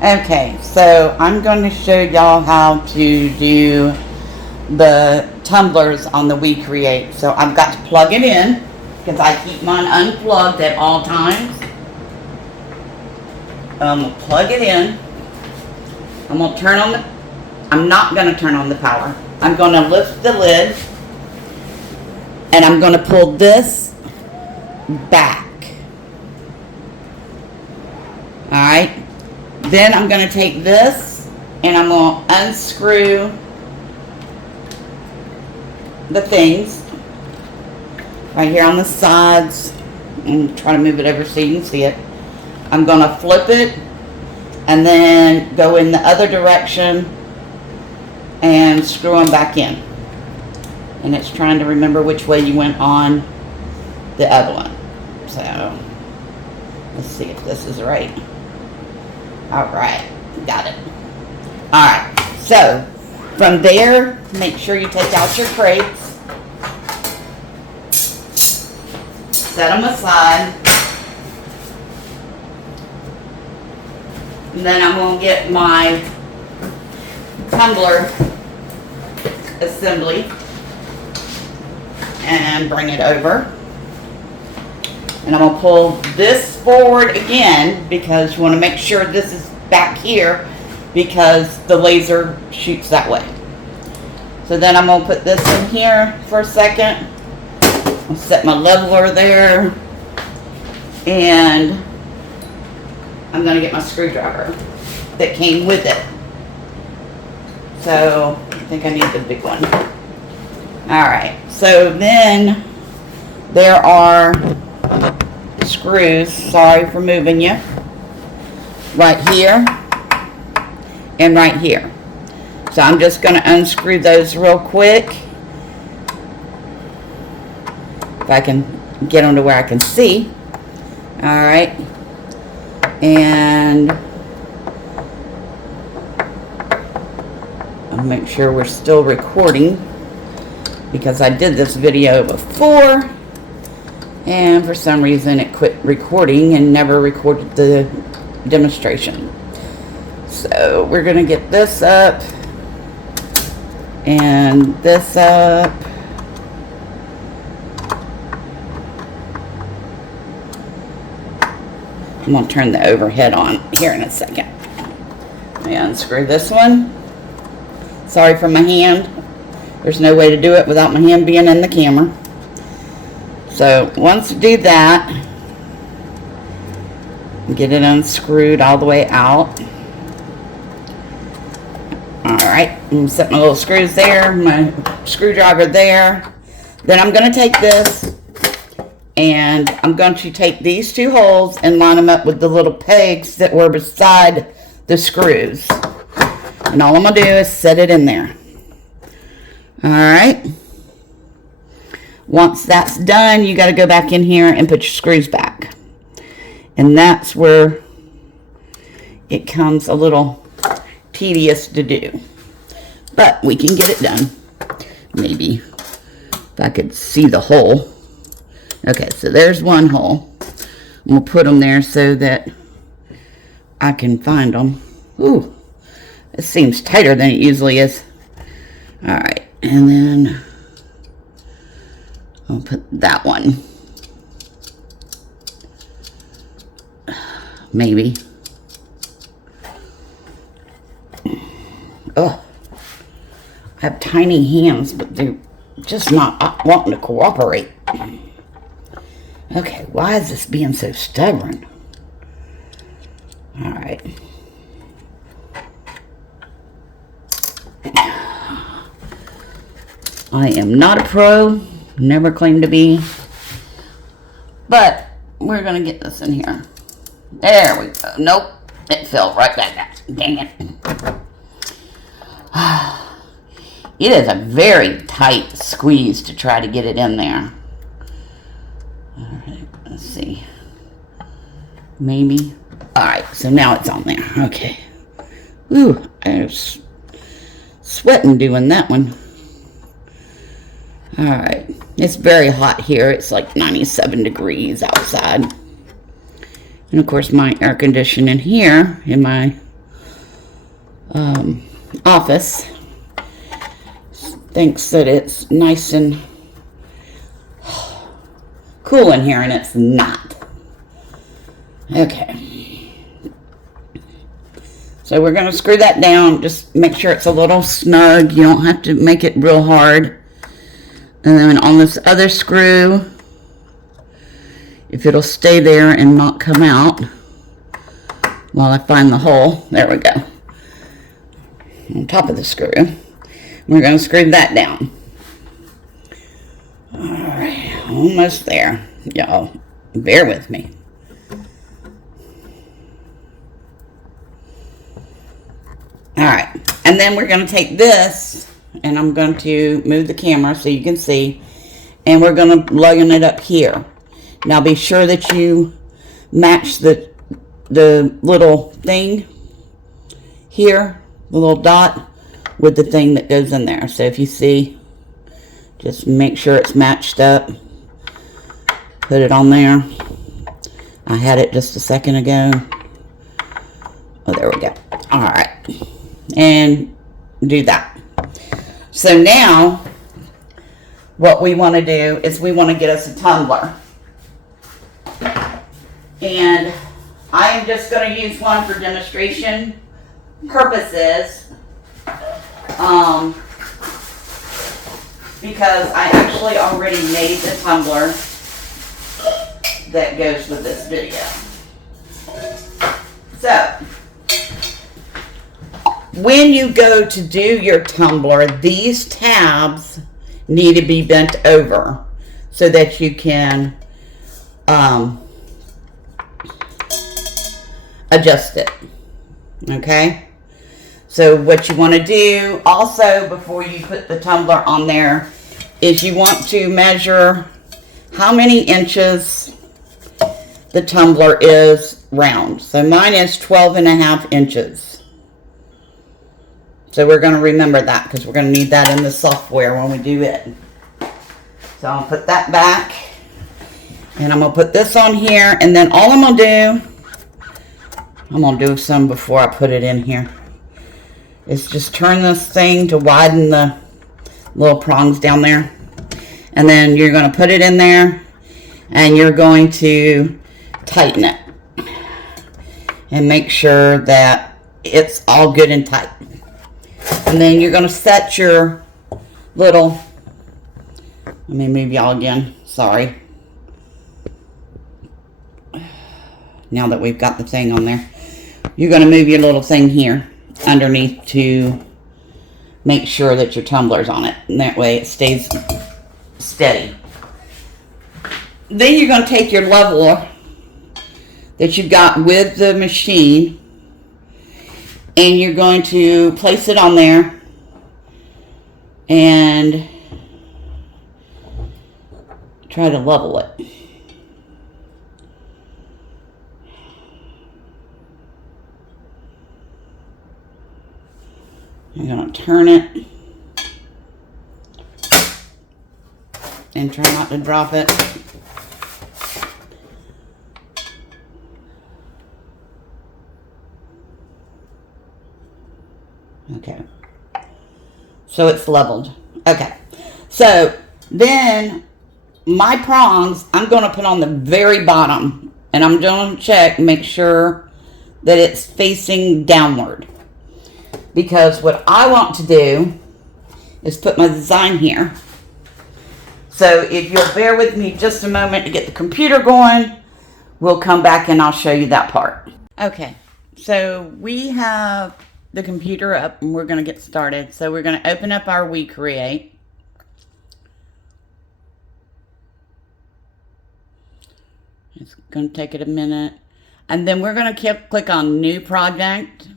Okay, so I'm going to show y'all how to do the tumblers on the Wecreat. So I've got to plug it in because I keep mine unplugged at all times. I'm going to plug it in. I'm going to turn on the, I'm not going to turn on the power. I'm going to lift the lid and I'm going to pull this back. Alright. Then I'm going to take this and I'm going to unscrew the things right here on the sides and try to move it over so you can see it. I'm going to flip it and then go in the other direction and screw them back in. And it's trying to remember which way you went on the other one. So let's see if this is right. Alright, got it. Alright, so from there, make sure you take out your crates. Set them aside. And then I'm going to get my tumbler assembly and bring it over. And I'm going to pull this forward again because you want to make sure this is back here because the laser shoots that way. So then I'm going to put this in here for a second. I'll set my leveler there. And I'm going to get my screwdriver that came with it. So I think I need the big one. Alright, so then there are screws, sorry for moving you, right here and right here. So I'm just going to unscrew those real quick. If I can get them to where I can see. Alright. And I'll make sure we're still recording because I did this video before and for some reason it quit recording and never recorded the demonstration. So we're going to get this up and this up. I'm going to turn the overhead on here in a second. Let me unscrew this one. Sorry for my hand. There's no way to do it without my hand being in the camera. So once you do that, get it unscrewed all the way out. Alright, I'm going to set my little screws there, my screwdriver there. Then I'm going to take this and I'm going to take these two holes and line them up with the little pegs that were beside the screws. And all I'm going to do is set it in there. Alright. Once that's done, you got to go back in here and put your screws back. And that's where it comes a little tedious to do. But we can get it done. Maybe. If I could see the hole. Okay, so there's one hole. We'll put them there so that I can find them. Ooh, it seems tighter than it usually is. Alright, and then I'll put that one. Maybe. Oh, I have tiny hands, but they're just not wanting to cooperate. Okay, why is this being so stubborn? Alright. I am not a pro, never claimed to be, but we're going to get this in here. There we go. Nope, it fell right back out. Dang it. It is a very tight squeeze to try to get it in there. Alright, let's see. Maybe. Alright, so now it's on there. Okay. Ooh, I was sweating doing that one. Alright, it's very hot here. It's like 97 degrees outside. And of course my air conditioning here in my office thinks that it's nice and cool in here, and it's not. Okay. So we're going to screw that down. Just make sure it's a little snug. You don't have to make it real hard. And then on this other screw, if it'll stay there and not come out while I find the hole. There we go. On top of the screw. We're going to screw that down. Alright, almost there. Y'all, bear with me. Alright, and then we're going to take this, and I'm going to move the camera so you can see, and we're going to lug it up here. Now be sure that you match the little thing here, the little dot, with the thing that goes in there. So if you see, just make sure it's matched up. Put it on there. I had it just a second ago. Oh, there we go. All right. And do that. So now, what we want to do is we want to get us a tumbler. And I am just going to use one for demonstration purposes. Because I actually already made the tumbler that goes with this video. So, when you go to do your tumbler, these tabs need to be bent over so that you can adjust it. Okay? So what you want to do also before you put the tumbler on there is you want to measure how many inches the tumbler is round. So mine is 12.5 inches. So we're going to remember that because we're going to need that in the software when we do it. So I'll put that back. And I'm going to put this on here. And then all I'm going to do some before I put it in here, is just turn this thing to widen the little prongs down there. And then you're going to put it in there and you're going to tighten it. And make sure that it's all good and tight. And then you're going to set your little, let me move y'all again, sorry. Now that we've got the thing on there, you're going to move your little thing here underneath to make sure that your tumbler's on it. And that way it stays steady. Then you're going to take your leveler that you've got with the machine and you're going to place it on there and try to level it. You're going to turn it and try not to drop it. Okay. So it's leveled. Okay. So then my prongs I'm going to put on the very bottom, and I'm going to check, make sure that it's facing downward. Because what I want to do is put my design here. So if you'll bear with me just a moment to get the computer going, we'll come back and I'll show you that part. Okay, so we have the computer up and we're going to get started. So we're going to open up our Wecreat. It's going to take it a minute. And then we're going to click on New Project.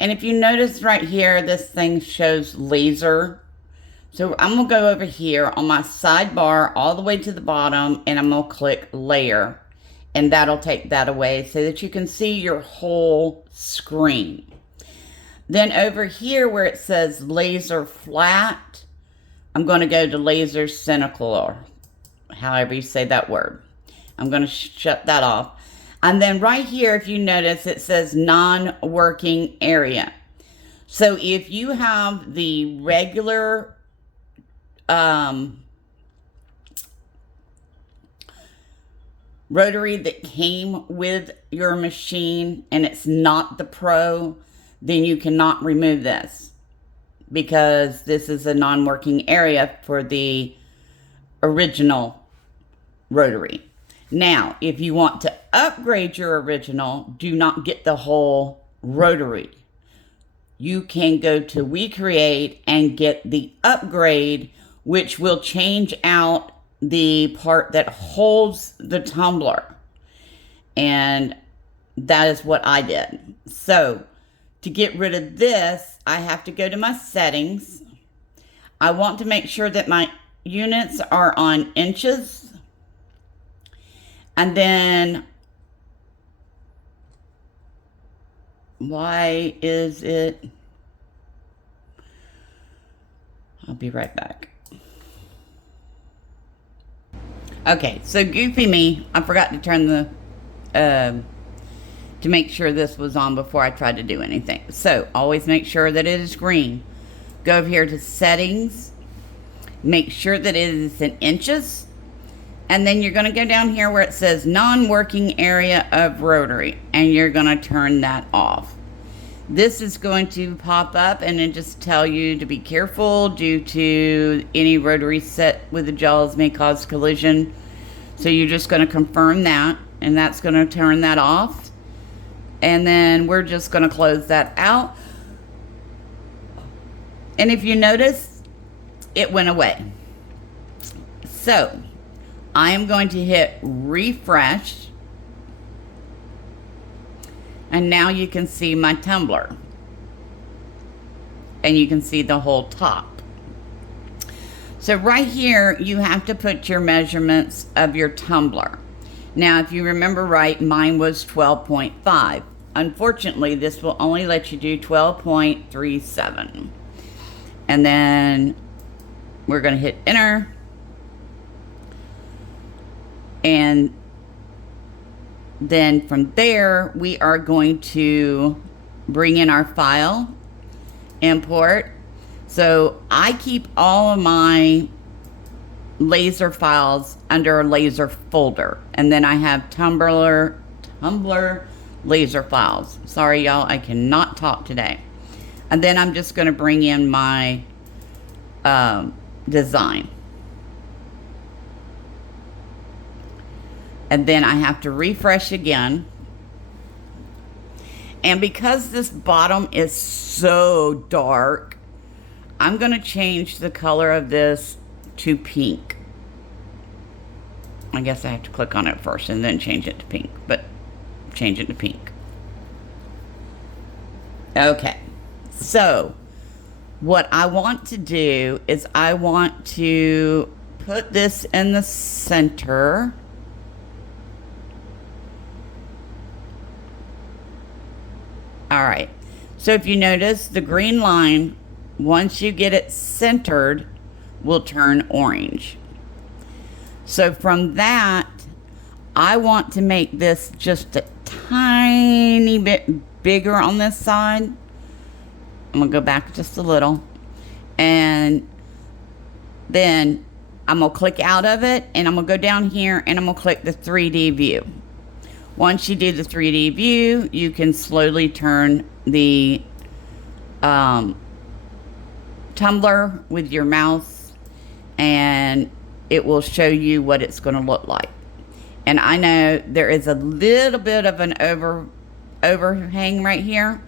And if you notice right here, this thing shows laser. So I'm going to go over here on my sidebar all the way to the bottom, and I'm going to click Layer. And that'll take that away so that you can see your whole screen. Then over here where it says Laser Flat, I'm going to go to Laser Cynical, or however you say that word. I'm going to shut that off. And then right here, if you notice, it says non-working area. So if you have the regular rotary that came with your machine and it's not the Pro, then you cannot remove this because this is a non-working area for the original rotary. Now, if you want to upgrade your original, do not get the whole rotary. You can go to Wecreat and get the upgrade, which will change out the part that holds the tumbler. And that is what I did. So, to get rid of this, I have to go to my settings. I want to make sure that my units are on inches. And then, why is it? I'll be right back. Okay, so goofy me, I forgot to turn the, to make sure this was on before I tried to do anything. So, always make sure that it is green. Go over here to settings. Make sure that it is in inches. And then you're going to go down here where it says non-working area of rotary. And you're going to turn that off. This is going to pop up and then just tell you to be careful due to any rotary set with the jaws may cause collision. So you're just going to confirm that. And that's going to turn that off. And then we're just going to close that out. And if you notice, it went away. So, I am going to hit refresh. And now you can see my tumbler. And you can see the whole top. So right here, you have to put your measurements of your tumbler. Now, if you remember right, mine was 12.5. Unfortunately, this will only let you do 12.37. And then we're going to hit enter. And then from there, we are going to bring in our file, import. So I keep all of my laser files under a laser folder. And then I have Tumbler laser files. Sorry, y'all, I cannot talk today. And then I'm just going to bring in my design. And then I have to refresh again. And because this bottom is so dark, I'm going to change the color of this to pink. I guess I have to click on it first and then change it to pink. But change it to pink. Okay. So, what I want to do is I want to put this in the center. Alright, so if you notice, the green line, once you get it centered, will turn orange. So from that, I want to make this just a tiny bit bigger on this side. I'm going to go back just a little. And then I'm going to click out of it, and I'm going to go down here, and I'm going to click the 3D view. Once you do the 3D view, you can slowly turn the tumbler with your mouse, and it will show you what it's going to look like. And I know there is a little bit of an overhang right here.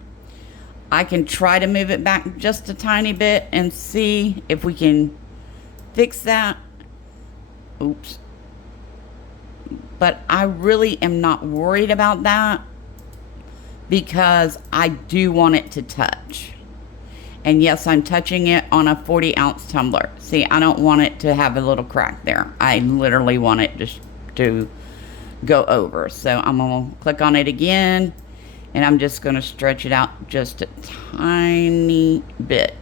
I can try to move it back just a tiny bit and see if we can fix that. Oops. But I really am not worried about that because I do want it to touch. And yes, I'm touching it on a 40-ounce tumbler. See, I don't want it to have a little crack there. I literally want it just to go over. So I'm going to click on it again, and I'm just going to stretch it out just a tiny bit.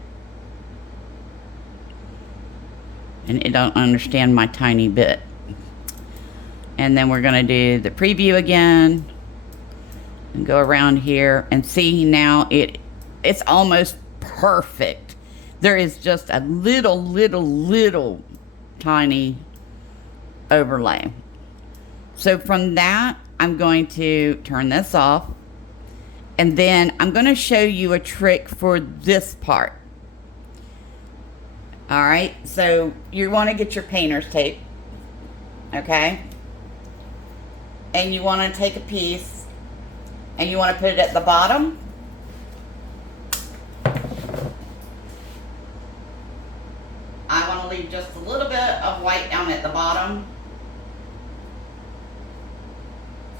And it don't understand my tiny bit. And then we're going to do the preview again. And go around here and see now it's almost perfect. There is just a little tiny overlay. So from that, I'm going to turn this off. And then I'm going to show you a trick for this part. All right, so you want to get your painter's tape, okay? And you want to take a piece and you want to put it at the bottom. I want to leave just a little bit of white down at the bottom.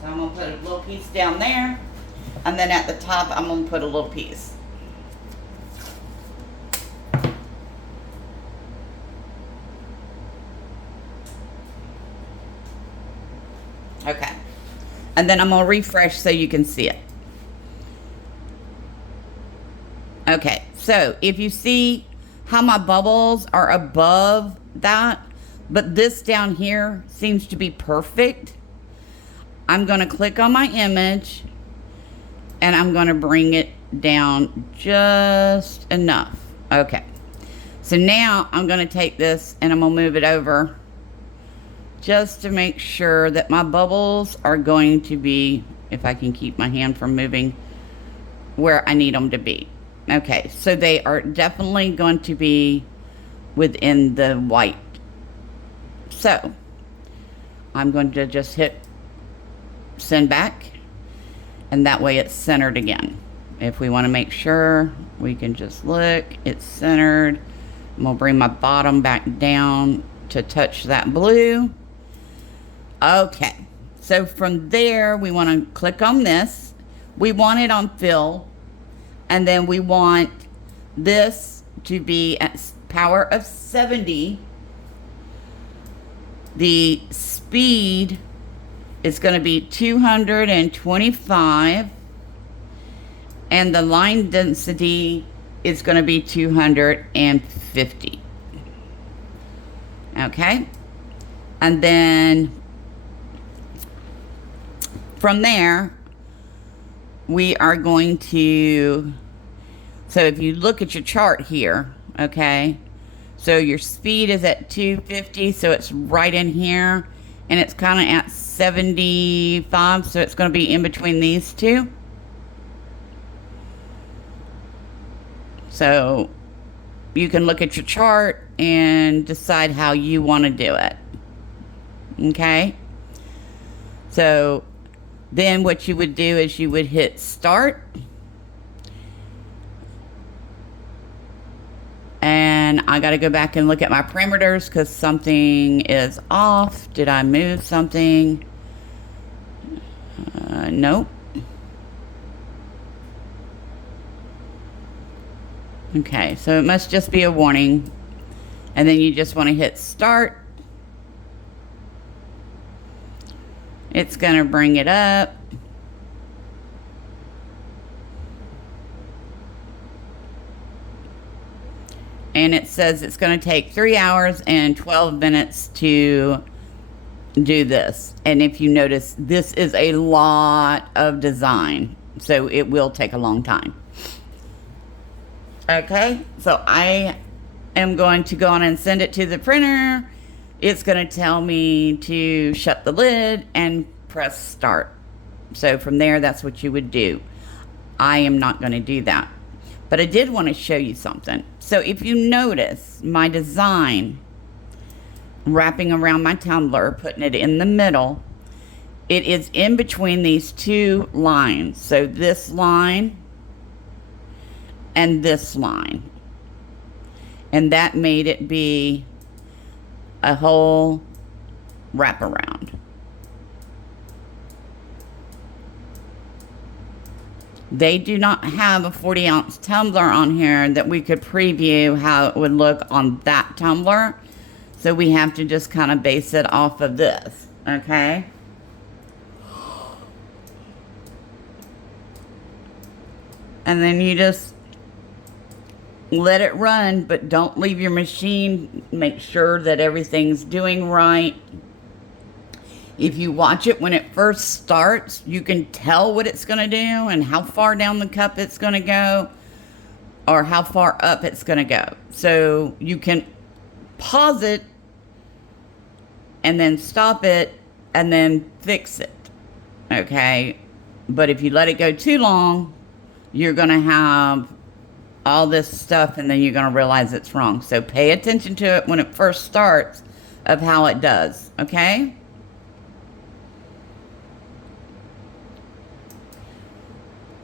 So I'm going to put a little piece down there. And then at the top, I'm going to put a little piece. Okay. And then I'm going to refresh so you can see it. Okay. So if you see how my bubbles are above that, but this down here seems to be perfect, I'm going to click on my image and I'm going to bring it down just enough. Okay. So now I'm going to take this and I'm going to move it over just to make sure that my bubbles are going to be, if I can keep my hand from moving, where I need them to be. Okay, so they are definitely going to be within the white. So I'm going to just hit send back, and that way it's centered again. If we want to make sure, we can just look, it's centered. I'm going to bring my bottom back down to touch that blue. Okay, so from there, we want to click on this. We want it on fill, and then we want this to be at power of 70. The speed is going to be 225, and the line density is going to be 250. Okay, and then from there, we are going to, so if you look at your chart here, okay, so your speed is at 250, so it's right in here, and it's kind of at 75, so it's going to be in between these two. So you can look at your chart and decide how you want to do it. Okay? So then what you would do is you would hit start. And I got to go back and look at my parameters because something is off. Did I move something? Nope. Okay, so it must just be a warning. And then you just want to hit start. It's going to bring it up. And it says it's going to take 3 hours and 12 minutes to do this. And if you notice, this is a lot of design, so it will take a long time. Okay, so I am going to go on and send it to the printer. It's going to tell me to shut the lid and press start. So from there, that's what you would do. I am not going to do that. But I did want to show you something. So if you notice my design, wrapping around my tumbler, putting it in the middle, it is in between these two lines. So this line and this line. And that made it be a whole wraparound. They do not have a 40-ounce tumbler on here that we could preview how it would look on that tumbler. So we have to just kind of base it off of this, okay? And then you just let it run, but don't leave your machine. Make sure that everything's doing right. If you watch it when it first starts, you can tell what it's going to do and how far down the cup it's going to go or how far up it's going to go. So you can pause it and then stop it and then fix it. Okay? But if you let it go too long, you're going to have all this stuff and then you're going to realize it's wrong. So pay attention to it when it first starts of how it does. Okay?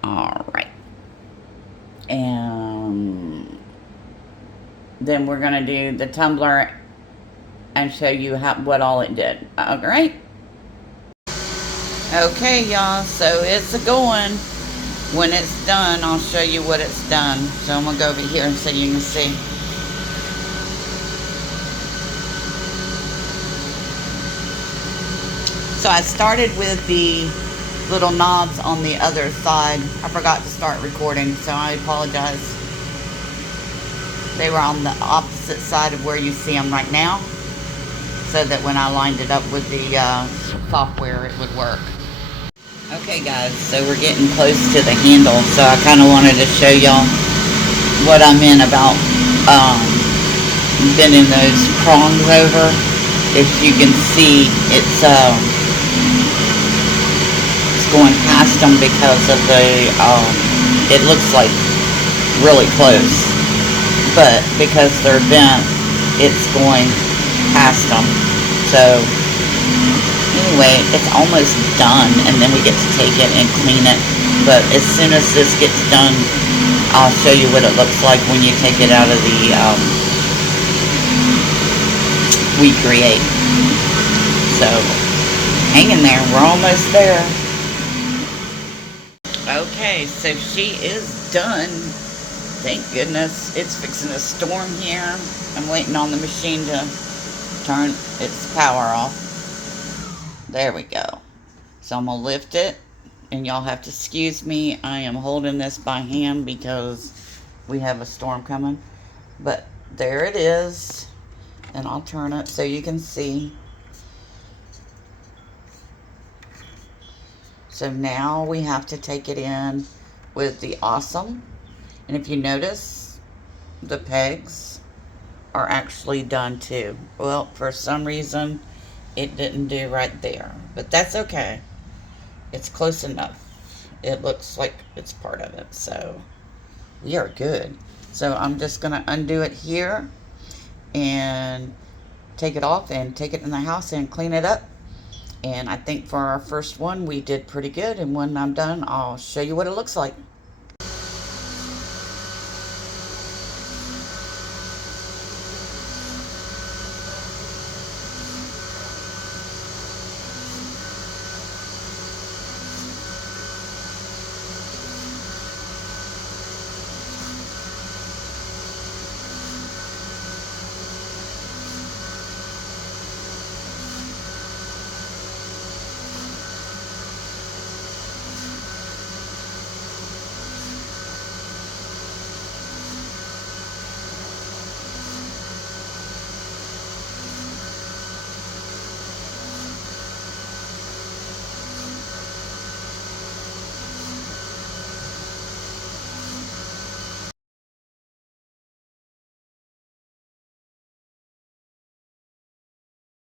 All right. And then we're going to do the tumbler and show you what all it did. All right. Okay, y'all. So it's going. When it's done, I'll show you what it's done. So I'm going to go over here so you can see. So I started with the little knobs on the other side. I forgot to start recording, so I apologize. They were on the opposite side of where you see them right now, so that when I lined it up with the software, it would work. Okay, guys, so we're getting close to the handle, so I kind of wanted to show y'all what I meant about bending those prongs over. If you can see, it's going past them because of the it looks like really close, but because they're bent, it's going past them. So anyway, it's almost done, and then we get to take it and clean it. But as soon as this gets done, I'll show you what it looks like when you take it out of the Wecreat. So hang in there, we're almost there. Okay, so she is done. Thank goodness. It's fixing a storm here. I'm waiting on the machine to turn its power off. There we go. So I'm going to lift it, and y'all have to excuse me. I am holding this by hand because we have a storm coming. But there it is, and I'll turn it so you can see. So now we have to take it in with the Awesome. And if you notice, the pegs are actually done too. Well, for some reason, it didn't do right there. But that's okay. It's close enough. It looks like it's part of it. So we are good. So I'm just going to undo it here and take it off and take it in the house and clean it up. And I think for our first one, we did pretty good. And when I'm done, I'll show you what it looks like.